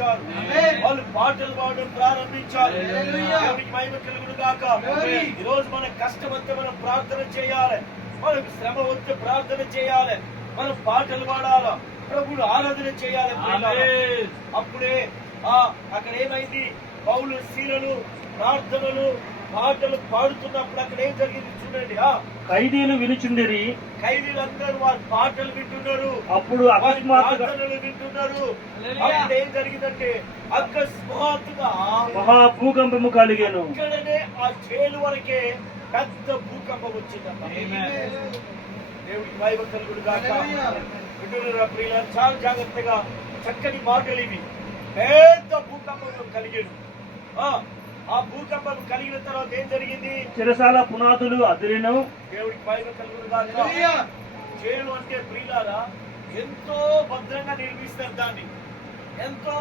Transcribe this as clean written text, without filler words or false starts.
ప్రారంభించారు. వాళ్ళు పాటలు పాడడం ప్రారంభించారు. దేవునికి మహిమ కలుగును గాక. ఈ రోజు మన కష్టం వస్తే మనం ప్రార్థన చేయాలి, మనకు శ్రమ వస్తే ప్రార్థన చేయాలి, మనం పాటలు పాడాలా, ప్రభువును ఆరాధన చేయాలి. అప్పుడే అక్కడ ఏమైంది, పౌలు శీలలు ప్రార్థనలు పాటలు పాడుతున్నప్పుడు అక్కడ ఏం జరిగింది చూడండి. ఖైదీలు వినుచుండిరి, ఖైదీలందరూ వారి పాటలు వింటున్నారు, అప్పుడు ప్రార్థనలు వింటున్నారు. అప్పుడు ఏం జరిగిందంటే అకస్మాత్తుగా మహా భూకంపము కలిగాను. ఇక్కడనే ఆ జైలు వరకే పెద్ద భూకంపం వచ్చిందమ్మా. దేవుడికి మహిమ కలుగును గాక. వింటున్నారా ప్రియులారా? చాలా జాగ్రత్తగా చక్కని మాటలు ఇవి. పెద్ద భూకంపం కలిగాను. ఆ భూకంపం కలిగిన తర్వాత ఏం జరిగింది? చెరసాల పునాదులు అదిరిను. దేవుడికి మహిమ కలుగును గాక. జైలు అంటే ప్రియులారా ఎంతో భద్రంగా నిర్మిస్తారు, దాన్ని ఎంతో